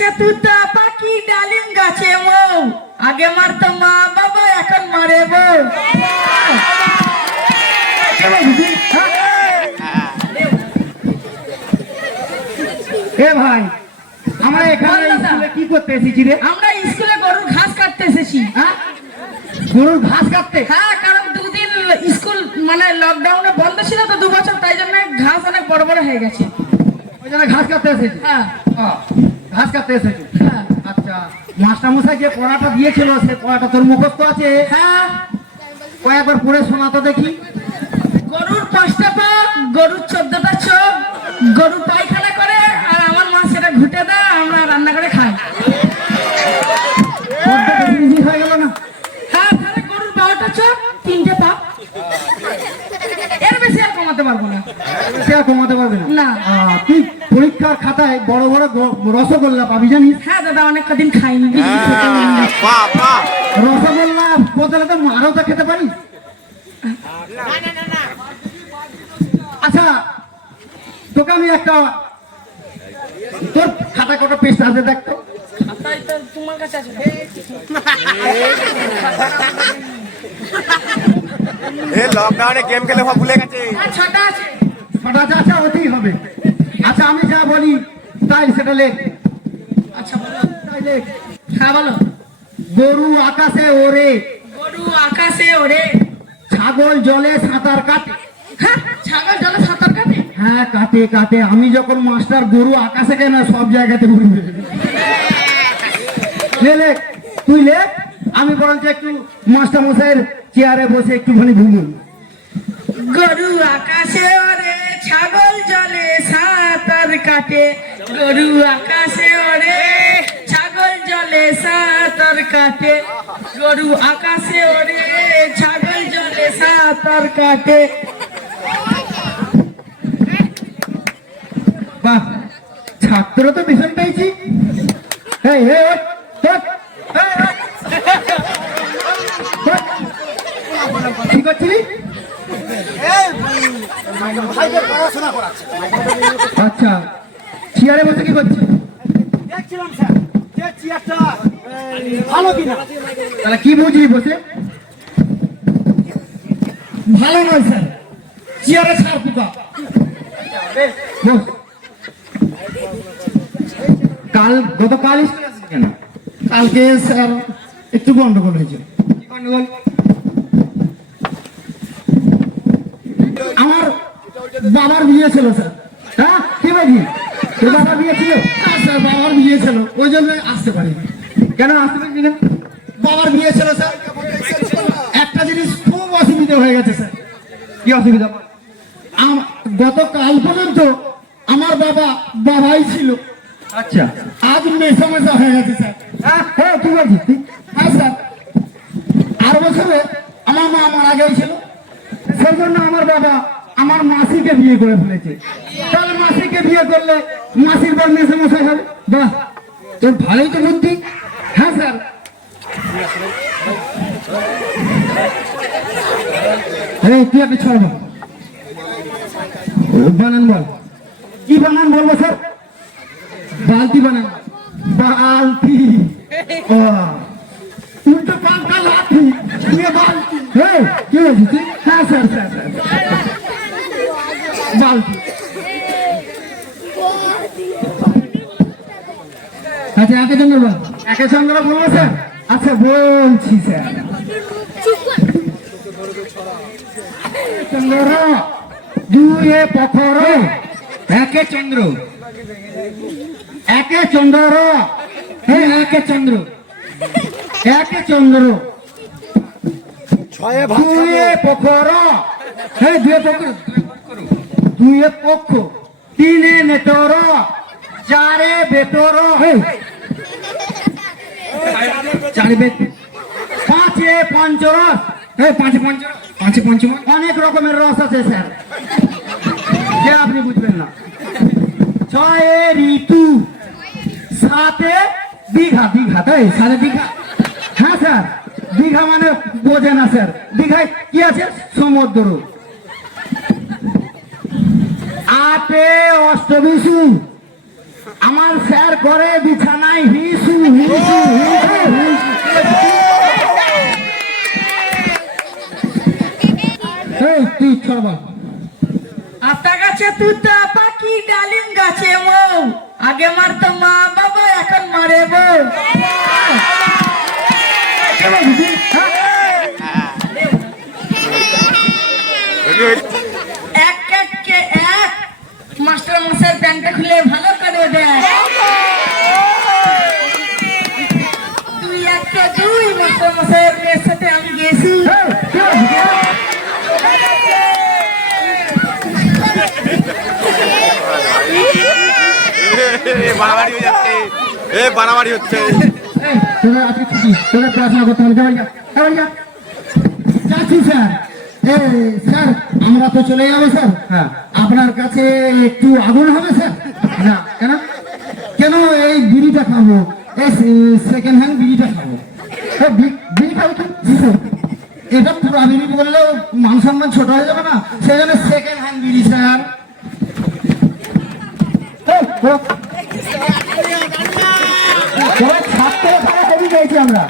গাছে তুতা পাখি ডালিম গাছে মৌ আগে মারতো মা বাবা এখন মারে বউ। এ ভাই আমরা এখানে স্কুলে কি করতে এসেছি রে? আমরা স্কুলে গরুর ঘাস কাটতে এসেছি। হ্যাঁ, গরুর ঘাস কাটতে? হ্যাঁ, কারণ দুদিন স্কুল মানে লকডাউনে বন্ধ ছিল তো 2 বছর, তাই জন্য ঘাস অনেক বড় বড় হয়ে গেছে। ওই জন্য ঘাস কাটতে এসেছি। হ্যাঁ ঘাস কাটতে এসেছি। হ্যাঁ আচ্ছা, মাস্টারমশাই যে পড়াটা দিয়েছিল সে পড়াটা তোর মুখস্থ আছে? হ্যাঁ। কয়েকবার পড়ে শোনা তো দেখি। গরুর 5টা পা, গরুর 14টা চোখ, গরু পায়খানা করে আর আমার মা সেটা ঘুটে দেয়, আমরা রান্না করে খাই। হয়ে গেল না? হ্যাঁ, তাহলে গরুর 12টা চোখ, 3টে পা, এর বেশি আর কমাতে পারবো না। সে আর কমাতে পারবে না? না। তুই পরীক্ষার খাতায় বড় বড় রসগোল্লা পাবি জানিস? হ্যাঁ দাদা, অনেক কদিন খাইনি। রসগোল্লা বদলে তো আরও তো খেতে পারিস। আচ্ছা, তোকে আমি একটা, তোর খাতা কত পেস্ট আছে দেখতো? খাতায় তো তোমার কাছে আছে। লকডাউনে গেম খেলে ভুলে গেছে। হ্যাঁ, 6টা আছে। ছটা আছে? আচ্ছা, ওতেই হবে। আচ্ছা, আমি যা বলি তাই সেটা লেখ। আচ্ছা বলো। তাই লেখ। হ্যাঁ বলো। গরু আকাশে ওড়ে, গরু আকাশে ওড়ে, ছাগল জলে সাঁতার কাটে। হ্যাঁ, ছাগল জলে সাঁতার কাটে। হ্যাঁ, কাটে কাটে। আমি যখন মাস্টার, গরু আকাশে কেন সব জায়গাতে উড়বে। লেখ, তুই লেখ। আমি বরঞ্চ একটু মাস্টার মশাইয়ের চেয়ারে বসে একটুখানি ঘুমুন। গরু আকাশে ওড়ে, ছাগল জলে সাঁতার কাটে, গরু আকাশে ওড়ে, ছাগল জলে সাঁতার কাটে, গরু আকাশে ওড়ে, ছাগল জলে সাঁতার কাটে। বাহ, ছাত্র তো ভীষণ পেয়েছি। এই, এই, ওঠ, ওঠ, এই, ওঠ। ওঠ। কি করছিলি? আচ্ছা, চেয়ারে বসে কি করছিস? দেখছিলাম স্যার যে চেয়ারটা ভালো কিনা। তাহলে কি বুঝলি বসে? ভালো নয় স্যার, চেয়ারে ছাড় পোকা। বস। গতকাল স্কুলে আসিস কেন? কালকে স্যার একটু গন্ডগোল হয়েছে। কি গন্ডগোল? আমার বাবার বিয়ে ছিল স্যার। হ্যাঁ, কি বলছি? তোর বাবার বিয়ে ছিল? হ্যাঁ স্যার, বাবার বিয়ে ছিল, ওই জন্য আসতে পারি। কেন আসতে পারবি না? বাবার বিয়ে ছিল স্যার, একটা জিনিস খুব অসুবিধা হয়ে গেছে স্যার। কি অসুবিধা? গতকাল পর্যন্ত আমার বাবা বাবাই ছিল, আচ্ছা। আজ মেশামেশা হয়ে গেছে স্যার। হ্যাঁ, হ্যাঁ, কি বলছিস তুই? হ্যাঁ স্যার, আর বছরে আমার মা মারা গিয়েছিল, সেই জন্য আমার বাবা আমার মাসিকে বিয়ে করে ফেলেছে। তাহলে মাসিকে বিয়ে করলে মাসির পর মেসে মশাই হবে। বাহ, তোর ভালোই তো বুদ্ধি। হ্যাঁ স্যার। তুই একটা ছড় বল। বানান বল। কি বানান বলবো স্যার? বালতি বানান। বালতি। ও, উল্টো পাল্টা লাঠি দিয়ে বালতি। কি বলছিস তুই? হ্যাঁ স্যার, স্যার, স্যার, বালতি। আচ্ছা, একে চন্দ্র বল। একে চন্দ্র বলবো স্যার? আচ্ছা, বলছি স্যার। চন্দ্র দুয়ে পথর, একে চন্দ্র, একে চন্দ্র, হ্যাঁ একে চন্দ্র, একে চন্দ্র, দুয়ে পখর, হ্যাঁ দুয়ে পখর, দুয়ে পক্ষ, তিনে নেতর, চারে বেতর, চারে বেত, পাঁচে পঞ্চরস, পাঁচে পঞ্চরস, পাঁচে পঞ্চম, অনেক রকমের রস আছে স্যার, যে আপনি বুঝবেন না। ছয়ে ঋতু, সাতে দীঘা, দীঘা তাই? সাথে দীঘা। হ্যাঁ স্যার, দীঘা মানে বোঝে না স্যার। দীঘায় কি আছে? সমুদ্র। আটে অষ্টবিশু, আমার স্যার করে বিছানায় হিসু হিসু তুই ছড় বল। আতা গাছে তুতা পাখি ডালিম গাছে মৌ আগে মারতো মা বাবা এখন মারে বউ এক এককে এক মাস্টার মশাই প্যান্টটা খুলে ভালো করে দেয় তুই একটা দুই মাস্টার মশাইয়ের মেয়ের সাথে আমি গেছি বাড়াবাড়ি হয়ে যাচ্ছে বাড়াবাড়ি হচ্ছে তোরা আজকে ছুটি, তোরা পড়াশোনা করতে হবে, যাওয়াই যা, যাওয়াই যা। যাচ্ছি স্যার। স্যার আমরা তো চলে যাবো স্যার। হ্যাঁ, আপনার কাছে একটু আগুন হবে স্যার? না, কেন? কেন এই বিড়িটা খাবো, এই সেকেন্ড হ্যান্ড বিড়িটা খাবো। বিড়ি খাবো তো? জি স্যার। এটা পুরা বিড়ি বললেও মান সম্মান ছোট হয়ে যাবে না, সেই জন্য সেকেন্ড হ্যান্ড বিড়ি স্যার। ছাত্র কবি গেছি আমরা।